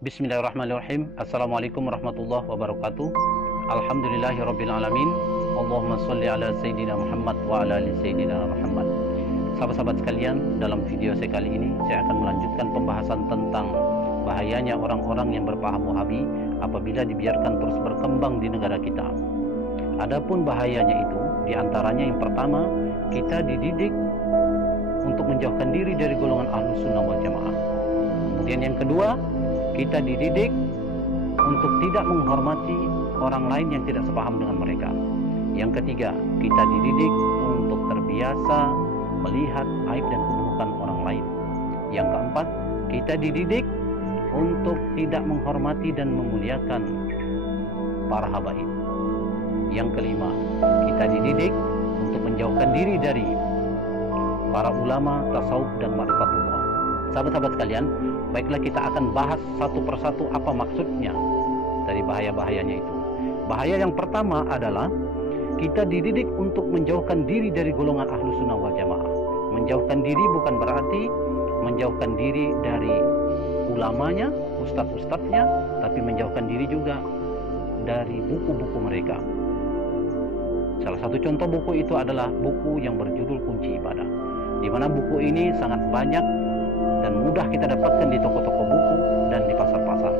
Bismillahirrahmanirrahim. Assalamualaikum warahmatullahi wabarakatuh. Alhamdulillahirrabbilalamin. Allahumma salli ala Sayyidina Muhammad wa ala ali Sayyidina Muhammad. Sahabat-sahabat sekalian, dalam video saya kali ini saya akan melanjutkan pembahasan tentang bahayanya orang-orang yang berpaham Wahabi apabila dibiarkan terus berkembang di negara kita. Adapun bahayanya itu, diantaranya yang pertama, kita dididik untuk menjauhkan diri dari golongan Ahlus Sunnah wal Jamaah. Kemudian yang kedua, kita dididik untuk tidak menghormati orang lain yang tidak sepaham dengan mereka. Yang ketiga, kita dididik untuk terbiasa melihat aib dan keburukan orang lain. Yang keempat, kita dididik untuk tidak menghormati dan memuliakan para habaib. Yang kelima, kita dididik untuk menjauhkan diri dari para ulama, tasawuf dan ma'rifatullah. Sahabat-sahabat sekalian, baiklah kita akan bahas satu persatu apa maksudnya dari bahaya-bahayanya itu. Bahaya yang pertama adalah kita dididik untuk menjauhkan diri dari golongan Ahlus Sunnah wal Jamaah. Menjauhkan diri bukan berarti menjauhkan diri dari ulamanya, ustadz-ustadznya, tapi menjauhkan diri juga dari buku-buku mereka. Salah satu contoh buku itu adalah buku yang berjudul Kunci Ibadah, di mana buku ini sangat banyak dan mudah kita dapatkan di toko-toko buku dan di pasar-pasar.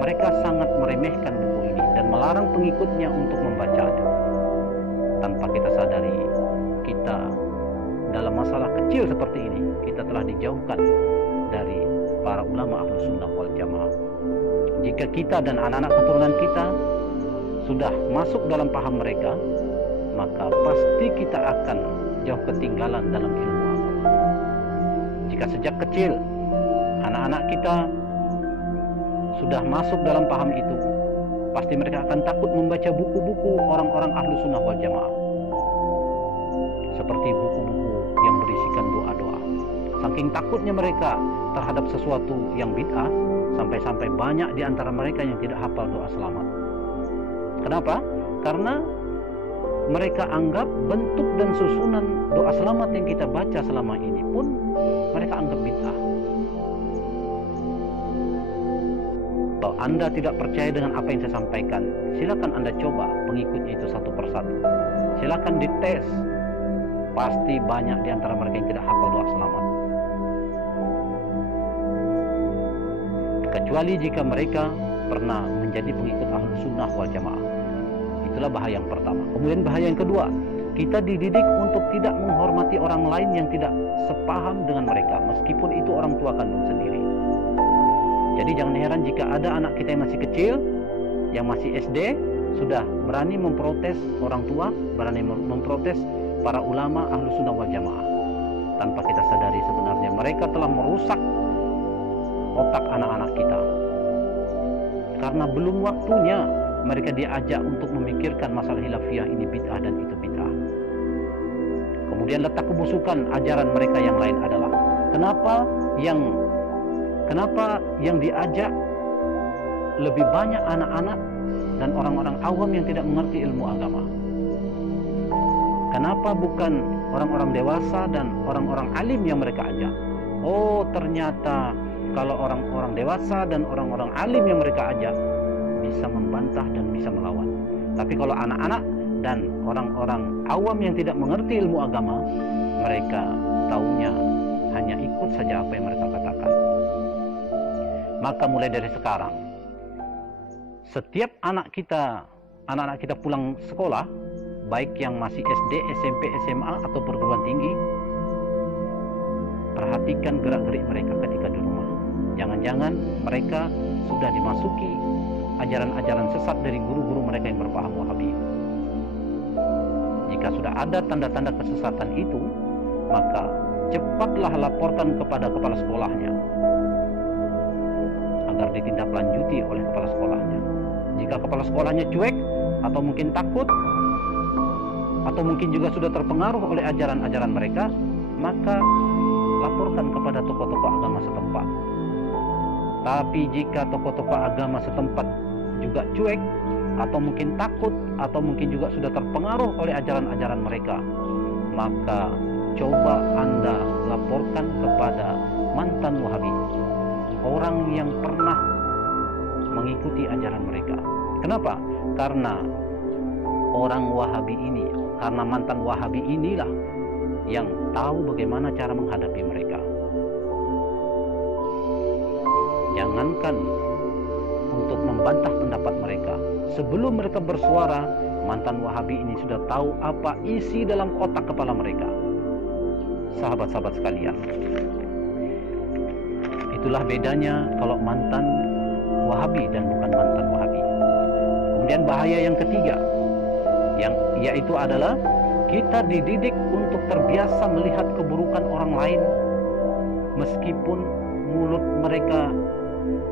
Mereka sangat meremehkan buku ini dan melarang pengikutnya untuk membacanya. Tanpa kita sadari, kita dalam masalah kecil seperti ini, kita telah dijauhkan dari para ulama Ahlus Sunnah wal Jamaah. Jika kita dan anak-anak keturunan kita sudah masuk dalam paham mereka, maka pasti kita akan jauh ketinggalan dalam ilmu agama. Jika sejak kecil anak-anak kita sudah masuk dalam paham itu, pasti mereka akan takut membaca buku-buku orang-orang Ahlus Sunnah wal Jamaah, seperti buku-buku yang berisikan doa-doa. Saking takutnya mereka terhadap sesuatu yang bid'ah, sampai-sampai banyak di antara mereka yang tidak hafal doa selamat. Kenapa? Karena mereka anggap bentuk dan susunan doa selamat yang kita baca selama ini pun mereka anggap bid'ah. Kalau Anda tidak percaya dengan apa yang saya sampaikan, silakan Anda coba pengikutnya itu satu persatu. Silakan dites. Pasti banyak di antara mereka yang tidak hafal doa selamat. Kecuali jika mereka pernah menjadi pengikut Ahlus Sunnah wal Jamaah. Itulah bahaya yang pertama. Kemudian bahaya yang kedua, kita dididik untuk tidak menghormati orang lain yang tidak sepaham dengan mereka, meskipun itu orang tua kandung sendiri. Jadi jangan heran jika ada anak kita yang masih kecil, yang masih SD, sudah berani memprotes orang tua, berani memprotes para ulama Ahlus Sunnah wal Jamaah. Tanpa kita sadari sebenarnya mereka telah merusak otak anak-anak kita. Karena belum waktunya mereka diajak untuk memikirkan masalah hilafiyah ini bid'ah dan itu bid'ah. Kemudian letak kebusukan ajaran mereka yang lain adalah kenapa yang diajak lebih banyak anak-anak dan orang-orang awam yang tidak mengerti ilmu agama. Kenapa bukan orang-orang dewasa dan orang-orang alim yang mereka ajak? Oh, ternyata kalau orang-orang dewasa dan orang-orang alim yang mereka ajak bisa membantah dan bisa melawan. Tapi kalau anak-anak dan orang-orang awam yang tidak mengerti ilmu agama, mereka taunya hanya ikut saja apa yang mereka katakan. Maka mulai dari sekarang, setiap anak-anak kita pulang sekolah, baik yang masih SD, SMP, SMA atau perguruan tinggi, perhatikan gerak-gerik mereka ketika di rumah. Jangan-jangan mereka sudah dimasuki ajaran-ajaran sesat dari guru-guru mereka yang berpaham Wahabi. Jika sudah ada tanda-tanda kesesatan itu, maka cepatlah laporkan kepada kepala sekolahnya agar ditindaklanjuti oleh kepala sekolahnya. Jika kepala sekolahnya cuek atau mungkin takut atau mungkin juga sudah terpengaruh oleh ajaran-ajaran mereka, maka laporkan kepada tokoh-tokoh agama setempat. Tapi jika tokoh-tokoh agama setempat juga cuek atau mungkin takut atau mungkin juga sudah terpengaruh oleh ajaran-ajaran mereka, maka coba Anda laporkan kepada mantan Wahabi, orang yang pernah mengikuti ajaran mereka. Kenapa? Karena orang Wahabi ini, karena mantan Wahabi inilah yang tahu bagaimana cara menghadapi mereka. Jangankan untuk membantah pendapat mereka, sebelum mereka bersuara, mantan Wahabi ini sudah tahu apa isi dalam otak kepala mereka. Sahabat-sahabat sekalian, itulah bedanya kalau mantan Wahabi dan bukan mantan Wahabi. Kemudian bahaya yang ketiga, yaitu adalah kita dididik untuk terbiasa melihat keburukan orang lain, meskipun mulut mereka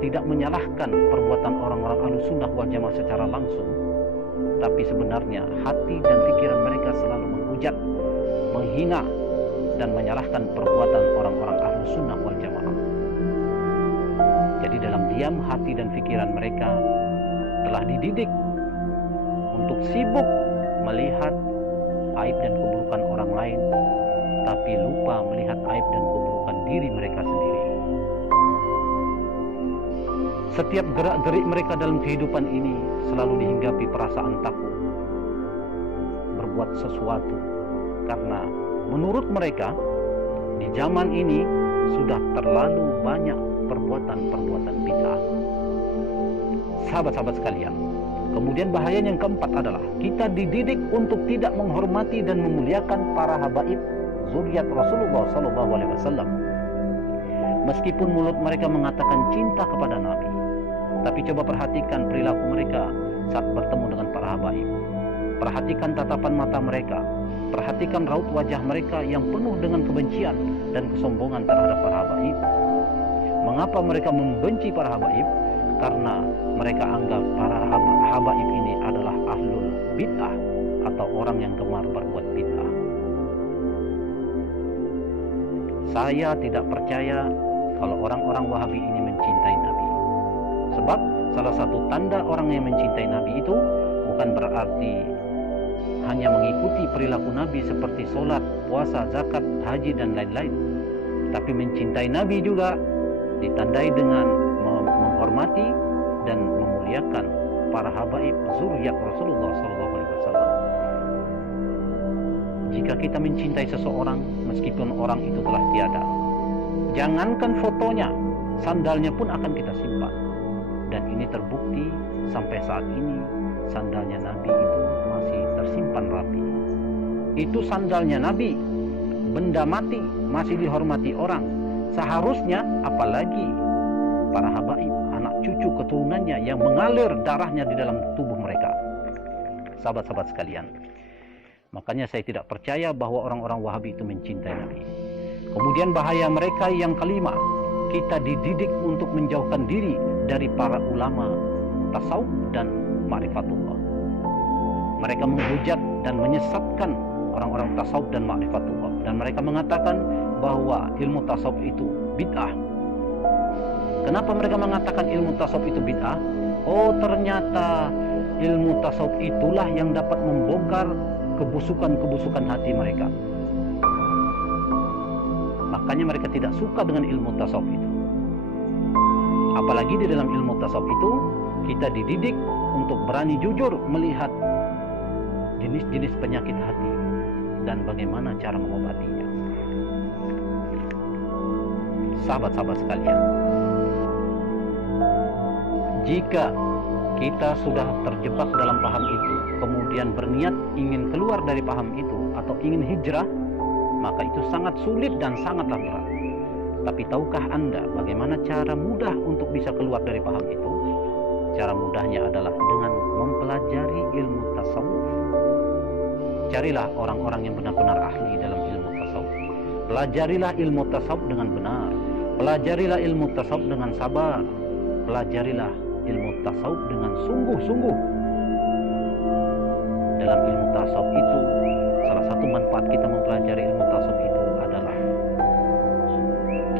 tidak menyalahkan perbuatan orang-orang Ahlussunnah wal Jamaah secara langsung, tapi sebenarnya hati dan pikiran mereka selalu menghujat, menghina, dan menyalahkan perbuatan orang-orang Ahlussunnah wal Jamaah. Jadi dalam diam hati dan pikiran mereka telah dididik untuk sibuk melihat aib dan keburukan orang lain, tapi lupa melihat aib dan keburukan diri mereka sendiri. Setiap gerak-gerik mereka dalam kehidupan ini selalu dihinggapi perasaan takut berbuat sesuatu, karena menurut mereka di zaman ini sudah terlalu banyak perbuatan-perbuatan bid'ah. Sahabat-sahabat sekalian, kemudian bahaya yang keempat adalah kita dididik untuk tidak menghormati dan memuliakan para habaib zuriat Rasulullah SAW. Meskipun mulut mereka mengatakan cinta kepada Nabi, tapi coba perhatikan perilaku mereka saat bertemu dengan para habaib. Perhatikan tatapan mata mereka, perhatikan raut wajah mereka yang penuh dengan kebencian dan kesombongan terhadap para habaib. Mengapa mereka membenci para habaib? Karena mereka anggap para habaib ini adalah ahlul bid'ah atau orang yang gemar berbuat bid'ah. Saya tidak percaya kalau orang-orang Wahabi ini mencintai Nabi. Sebab salah satu tanda orang yang mencintai Nabi itu bukan berarti hanya mengikuti perilaku Nabi seperti sholat, puasa, zakat, haji, dan lain-lain. Tapi mencintai Nabi juga ditandai dengan menghormati dan memuliakan para habaib zuriat Rasulullah SAW. Jika kita mencintai seseorang, meskipun orang itu telah tiada, jangankan fotonya, sandalnya pun akan kita simpan. Dan ini terbukti sampai saat ini sandalnya Nabi itu masih tersimpan rapi. Itu sandalnya Nabi, benda mati masih dihormati orang. Seharusnya apalagi para habaib, anak cucu keturunannya yang mengalir darahnya di dalam tubuh mereka. Sahabat-sahabat sekalian, makanya saya tidak percaya bahwa orang-orang Wahabi itu mencintai Nabi. Kemudian bahaya mereka yang kelima, kita dididik untuk menjauhkan diri dari para ulama tasawuf dan ma'rifatullah. Mereka menghujat dan menyesatkan orang-orang tasawuf dan ma'rifatullah, dan mereka mengatakan bahwa ilmu tasawuf itu bid'ah. Kenapa mereka mengatakan ilmu tasawuf itu bid'ah? Oh, ternyata ilmu tasawuf itulah yang dapat membongkar kebusukan-kebusukan hati mereka. Makanya mereka tidak suka dengan ilmu tasawuf itu. Apalagi di dalam ilmu tasawuf itu kita dididik untuk berani jujur melihat jenis-jenis penyakit hati dan bagaimana cara mengobatinya. Sahabat-sahabat sekalian, jika kita sudah terjebak dalam paham itu, kemudian berniat ingin keluar dari paham itu atau ingin hijrah, maka itu sangat sulit dan sangatlah berat. Tapi tahukah Anda bagaimana cara mudah untuk bisa keluar dari paham itu? Cara mudahnya adalah dengan mempelajari ilmu tasawuf. Carilah orang-orang yang benar-benar ahli dalam ilmu tasawuf. Pelajarilah ilmu tasawuf dengan benar. Pelajarilah ilmu tasawuf dengan sabar. Pelajarilah ilmu tasawuf dengan sungguh-sungguh. Dalam ilmu tasawuf itu, salah satu manfaat kita mempelajari ilmu tasawuf itu adalah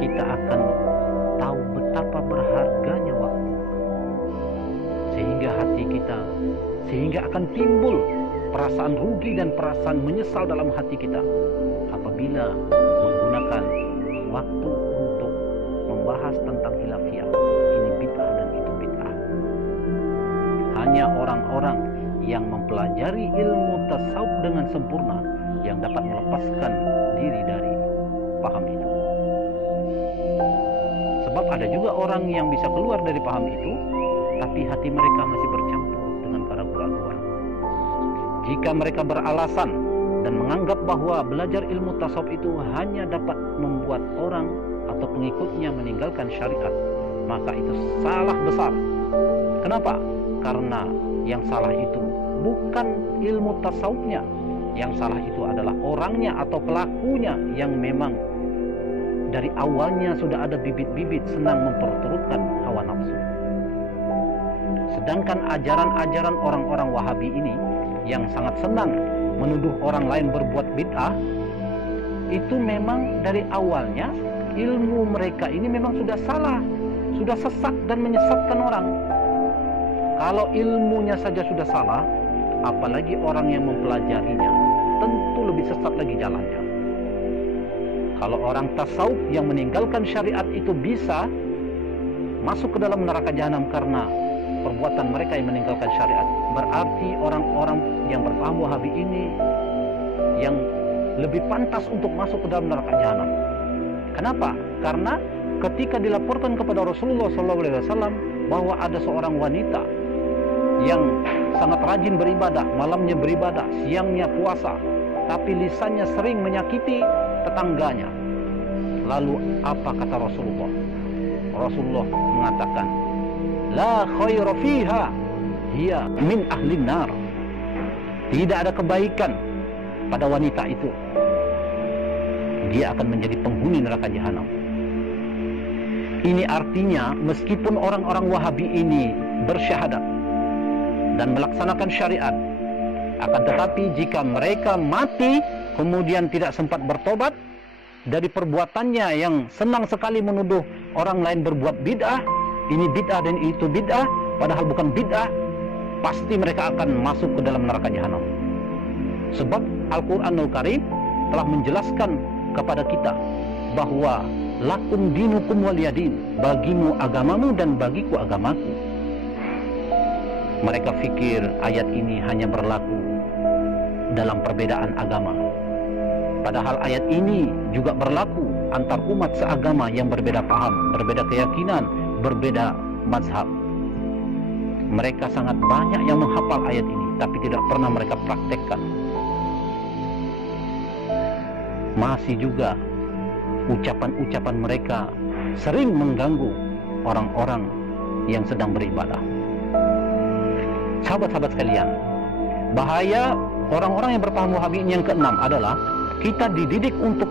kita akan tahu betapa berharganya waktu, sehingga hati kita, sehingga akan timbul perasaan rugi dan perasaan menyesal dalam hati kita apabila menggunakan waktu untuk membahas tentang khilafiyah, ini bid'ah dan itu bid'ah. orang-orang yang mempelajari ilmu tasawuf dengan sempurna yang dapat melepaskan diri dari paham itu. Sebab ada juga orang yang bisa keluar dari paham itu, tapi hati mereka masih bercampur dengan keraguan-keraguan. Jika mereka beralasan dan menganggap bahwa belajar ilmu tasawuf itu hanya dapat membuat orang atau pengikutnya meninggalkan syariat, maka itu salah besar. Kenapa? Karena yang salah itu bukan ilmu tasawufnya. Yang salah itu adalah orangnya atau pelakunya yang memang dari awalnya sudah ada bibit-bibit senang memperturutkan hawa nafsu. Sedangkan ajaran-ajaran orang-orang Wahabi ini yang sangat senang menuduh orang lain berbuat bid'ah, itu memang dari awalnya ilmu mereka ini memang sudah salah, sudah sesat dan menyesatkan orang. Kalau ilmunya saja sudah salah, apalagi orang yang mempelajarinya, tentu lebih sesat lagi jalannya. Kalau orang tasawuf yang meninggalkan syariat itu bisa masuk ke dalam neraka jahanam karena perbuatan mereka yang meninggalkan syariat, berarti orang-orang yang berpaham Wahabi ini yang lebih pantas untuk masuk ke dalam neraka jahanam. Kenapa? Karena ketika dilaporkan kepada Rasulullah SAW bahwa ada seorang wanita yang sangat rajin beribadah, malamnya beribadah, siangnya puasa, tapi lisannya sering menyakiti tetangganya. Lalu apa kata Rasulullah? Rasulullah mengatakan, la khaira fiha, hiya min ahlin nar. Tidak ada kebaikan pada wanita itu, dia akan menjadi penghuni neraka jahanam. Ini artinya meskipun orang-orang Wahabi ini bersyahadat dan melaksanakan syariat, akan tetapi jika mereka mati kemudian tidak sempat bertobat dari perbuatannya yang senang sekali menuduh orang lain berbuat bid'ah, ini bid'ah dan itu bid'ah, padahal bukan bid'ah, pasti mereka akan masuk ke dalam neraka jahanam. Sebab Al-Quranul Karim telah menjelaskan kepada kita bahwa lakum dinukum waliyadin, bagimu agamamu dan bagiku agamaku. Mereka fikir ayat ini hanya berlaku dalam perbedaan agama, padahal ayat ini juga berlaku antar umat seagama yang berbeda paham, berbeda keyakinan, berbeda mazhab. Mereka sangat banyak yang menghafal ayat ini, tapi tidak pernah mereka praktekkan. Masih juga ucapan-ucapan mereka sering mengganggu orang-orang yang sedang beribadah. Sahabat-sahabat sekalian, bahaya orang-orang yang berpaham Wahabi yang keenam adalah kita dididik untuk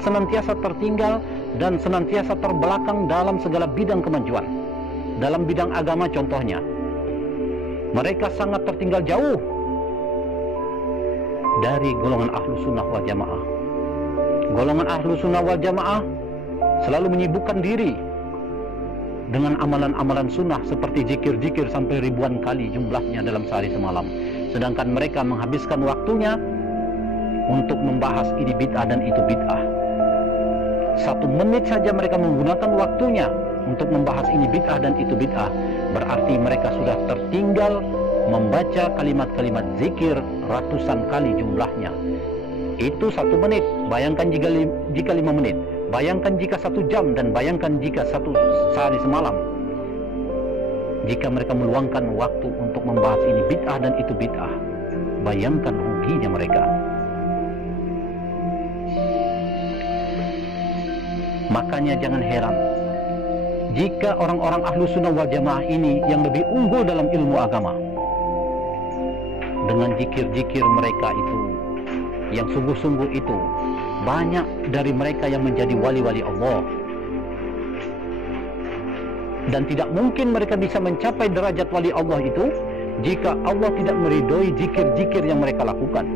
senantiasa tertinggal dan senantiasa terbelakang dalam segala bidang kemajuan. Dalam bidang agama contohnya, mereka sangat tertinggal jauh dari golongan ahlu sunnah wal jamaah. Golongan ahlu sunnah wal jamaah selalu menyibukkan diri dengan amalan-amalan sunnah seperti zikir-zikir sampai ribuan kali jumlahnya dalam sehari semalam. Sedangkan mereka menghabiskan waktunya untuk membahas ini bid'ah dan itu bid'ah. 1 menit saja mereka menggunakan waktunya untuk membahas ini bid'ah dan itu bid'ah, berarti mereka sudah tertinggal membaca kalimat-kalimat zikir ratusan kali jumlahnya. Itu 1 menit, bayangkan jika 5 menit, bayangkan jika 1 jam, dan bayangkan jika 1 sehari semalam. Jika mereka meluangkan waktu untuk membahas ini bid'ah dan itu bid'ah, bayangkan ruginya mereka. Makanya jangan heran jika orang-orang ahlu sunnah wal jamaah ini yang lebih unggul dalam ilmu agama, dengan zikir-zikir mereka itu yang sungguh-sungguh itu, banyak dari mereka yang menjadi wali-wali Allah. Dan tidak mungkin mereka bisa mencapai derajat wali Allah itu jika Allah tidak meridhoi zikir-zikir yang mereka lakukan.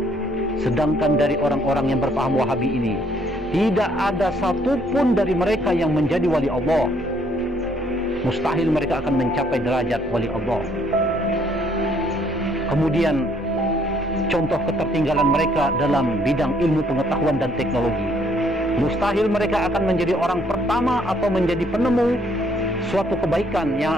Sedangkan dari orang-orang yang berpaham Wahabi ini, tidak ada satupun dari mereka yang menjadi wali Allah. Mustahil mereka akan mencapai derajat wali Allah. Kemudian contoh ketertinggalan mereka dalam bidang ilmu pengetahuan dan teknologi. Mustahil mereka akan menjadi orang pertama atau menjadi penemu suatu kebaikan yang